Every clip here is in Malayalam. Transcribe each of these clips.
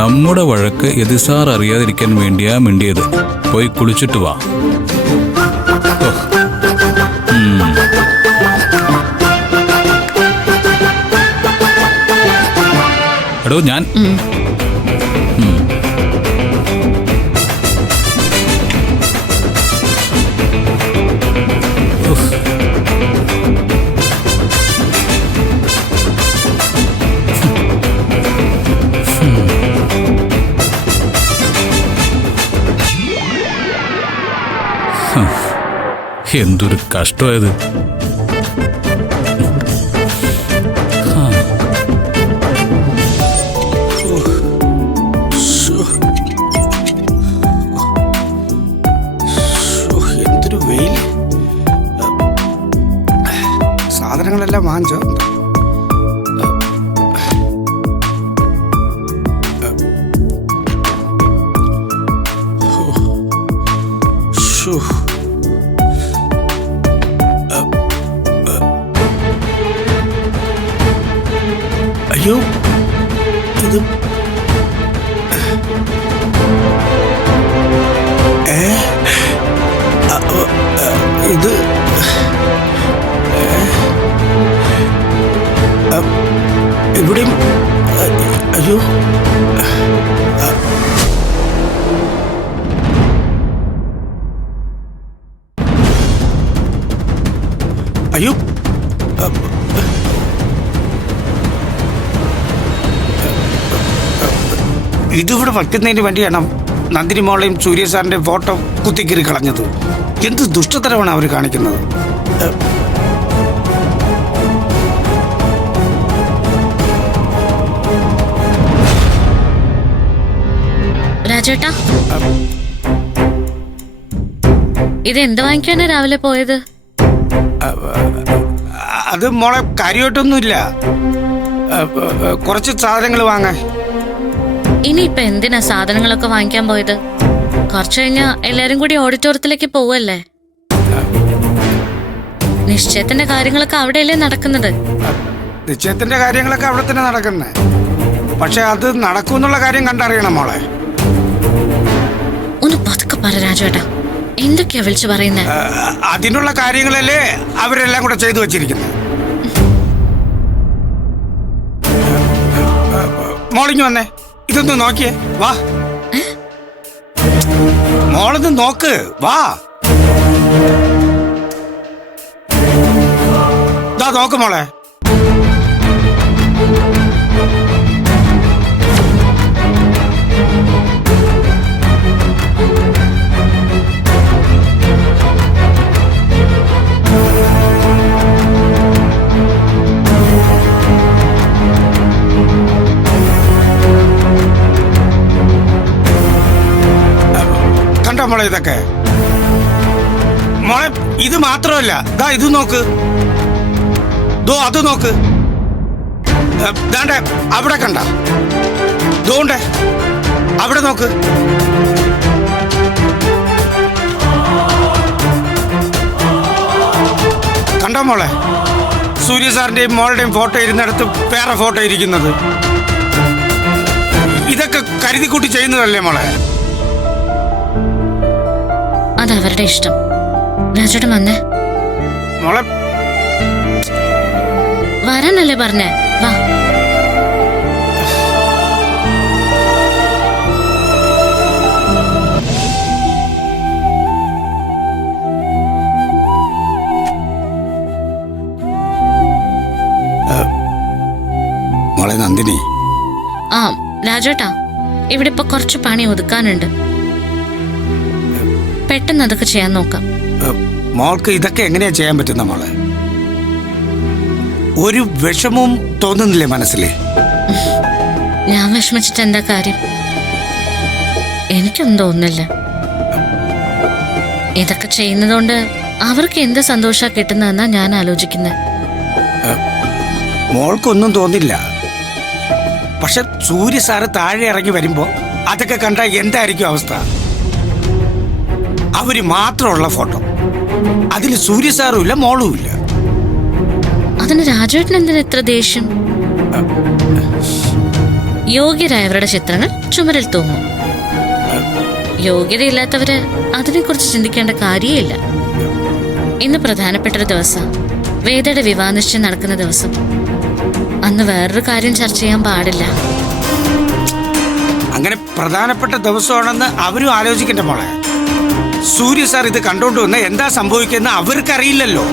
നമ്മുടെ വഴക്ക് യതിസാർ അറിയാതിരിക്കാൻ വേണ്ടിയാ മിണ്ടിയത്. പോയി കുളിച്ചിട്ട് വാ. എടോ ഞാൻ എന്തൊരു കഷ്ടമായത്. എന്തൊരു വെയിൽ. സാധനങ്ങളെല്ലാം വാങ്ങിച്ചോ? അയ്യോ, ഇത് ഇത് ഇവിടെയും അയ്യോ അയ്യോ ഇതിവിടെ വയ്ക്കുന്നതിന് വേണ്ടിയാണ് നന്ദിനി മോളെയും സൂര്യ സാറിന്റെ ഫോട്ടോ കുത്തിക്കീറി കളഞ്ഞത്. എന്ത് ദുഷ്ടതരമാണ് അവർ കാണിക്കുന്നത്. രാജേട്ടാ, ഇത് എന്ത് വാങ്ങിക്കാനാ രാവിലെ പോയത്? അത് മോളെ കാര്യമായിട്ടൊന്നുമില്ല, കുറച്ച് സാധനങ്ങൾ വാങ്ങാൻ. ഇനിയിപ്പൊ എന്തിനാ സാധനങ്ങളൊക്കെ വാങ്ങിക്കാൻ പോയത്? കുറച്ചു കഴിഞ്ഞാ എല്ലാരും കൂടി ഓഡിറ്റോറിയത്തിലേക്ക് പോവല്ലേ? നിശ്ചയത്തിന്റെ കാര്യങ്ങളൊക്കെ അവിടെയല്ലേ നടക്കുന്നത്? നിശ്ചയത്തിന്റെ കാര്യങ്ങളൊക്കെ അവിടെ തന്നെ നടക്കുന്നേ. പക്ഷെ അത് നടക്കൂന്നുള്ള കാര്യം കണ്ടറിയണം മോളെ. ഒന്ന് പതുക്കെ പറ രാജേട്ടാ, എന്തൊക്കെയാ വിളിച്ചു പറയുന്നേ? അതിനുള്ള കാര്യങ്ങളല്ലേ അവരെല്ലാം കൂടെ ചെയ്തു വച്ചിരിക്കുന്നത്. മോളിങ് വന്നേ, ഇതൊന്ന് നോക്കിയേ, വാ. മോളൊന്ന് നോക്ക്, വാ. ദാ നോക്ക് മോളെ. മോളെ ഇതൊക്കെ മോളെ, ഇത് മാത്രമല്ല, ദാ ഇത് നോക്ക്, ദോ അത് നോക്ക്, ദാണ്ടെ അവിടെ കണ്ട, ദോണ്ടെ അവിടെ നോക്ക്. കണ്ടോ മോളെ, സൂര്യ സാറിന്റെയും മോളുടെയും ഫോട്ടോ ഇരുന്നിടത്ത് വേറെ ഫോട്ടോ ഇരിക്കുന്നത്. ഇതൊക്കെ കരുതിക്കൂട്ടി ചെയ്യുന്നതല്ലേ മോളെ? അതവരുടെ ഇഷ്ടം. രാജേട്ടൻ വന്നേ. മോളെ വരാനല്ലേ പറഞ്ഞേ, വാ. മോളെ നന്ദിനി. ആ രാജേട്ടാ, ഇവിടെ ഇപ്പൊ കുറച്ച് പണി ഒതുക്കാനുണ്ട്. പെട്ടെന്ന് അതൊക്കെ ചെയ്യാൻ നോക്കാം. മോൾക്ക് ഇതൊക്കെ എങ്ങനെയാ ചെയ്യാൻ പറ്റുന്ന മോളെ? ഒരു വിഷമവും തോന്നുന്നില്ലേ മനസ്സിലെ? ഞാൻ വിഷമിച്ചിട്ട് എന്താ കാര്യം? എനിക്കൊന്നും തോന്നുന്നില്ല. ഇതൊക്കെ ചെയ്യുന്നതുകൊണ്ട് അവർക്ക് എന്ത് സന്തോഷാ കിട്ടുന്നതെന്നാ ഞാൻ ആലോചിക്കുന്നത്. മോൾക്കൊന്നും തോന്നില്ല. പക്ഷെ സൂര്യ സാറ് താഴെ ഇറങ്ങി വരുമ്പോ അതൊക്കെ കണ്ട എന്തായിരിക്കും അവസ്ഥ? അവര് മാത്രമുള്ള ഫോട്ടോ, അതിൽ സൂര്യ സാറും ഇല്ല, മോളും ഇല്ല. അതിന് രാജേട്ടൻ എന്തിനാ ഇത്ര ദേഷ്യം? യോഗ്യരായവരുടെ ചിത്രങ്ങൾ ചുമരിൽ തൂങ്ങും. യോഗ്യതയില്ലാത്തവര് അതിനെക്കുറിച്ച് ചിന്തിക്കേണ്ട കാര്യമില്ല. ഇന്ന് പ്രധാനപ്പെട്ടൊരു ദിവസം, വേദയുടെ വിവാഹ നിശ്ചയം നടക്കുന്ന ദിവസം. അന്ന് വേറൊരു കാര്യം ചർച്ച ചെയ്യാൻ പാടില്ല. അങ്ങനെ പ്രധാനപ്പെട്ട ദിവസമാണെന്ന് അവരും ആലോചിക്കണ്ട മോളെ. സൂര്യ സാർ ഇത് കണ്ടോണ്ട് വന്ന് എന്താ സംഭവിക്കുന്ന അവർക്കറിയില്ലല്ലോ.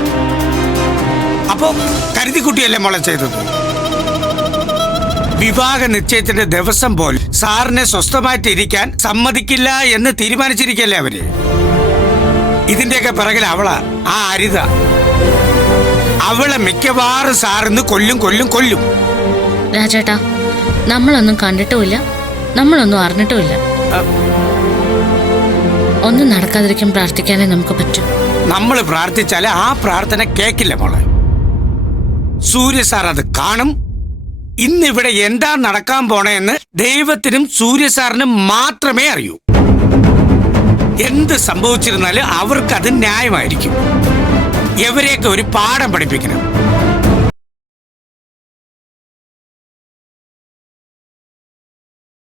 അപ്പോ കരുതിക്കുട്ടിയല്ലേ മോളെ ചെയ്തത്? വിവാഹ നിശ്ചയത്തിന്റെ ദിവസം പോലും സാറിനെ സ്വസ്ഥമായിട്ടിരിക്കാൻ സമ്മതിക്കില്ല എന്ന് തീരുമാനിച്ചിരിക്കല്ലേ അവര്. ഇതിന്റെയൊക്കെ പിറകിൽ അവളാ, ആ അരിത. അവളെ മിക്കവാറും സാറിന്ന് കൊല്ലും. രാജേട്ടാ, നമ്മളൊന്നും കണ്ടിട്ടുമില്ല, നമ്മളൊന്നും അറിഞ്ഞിട്ടുമില്ല. ഒന്നും നടക്കാതിരിക്കും പ്രാർത്ഥിക്കാനേ നമുക്ക് പറ്റും. നമ്മൾ പ്രാർത്ഥിച്ചാല് ആ പ്രാർത്ഥന കേക്കില്ല മോളെ. സൂര്യ സാർ അത് കാണും. ഇന്നിവിടെ എന്താ നടക്കാൻ പോണേന്ന് ദൈവത്തിനും സൂര്യ സാറിനും മാത്രമേ അറിയൂ. എന്ത് സംഭവിച്ചിരുന്നാലും അവർക്കത് ന്യായമായിരിക്കും. എവരെയൊക്കെ ഒരു പാഠം പഠിപ്പിക്കണം.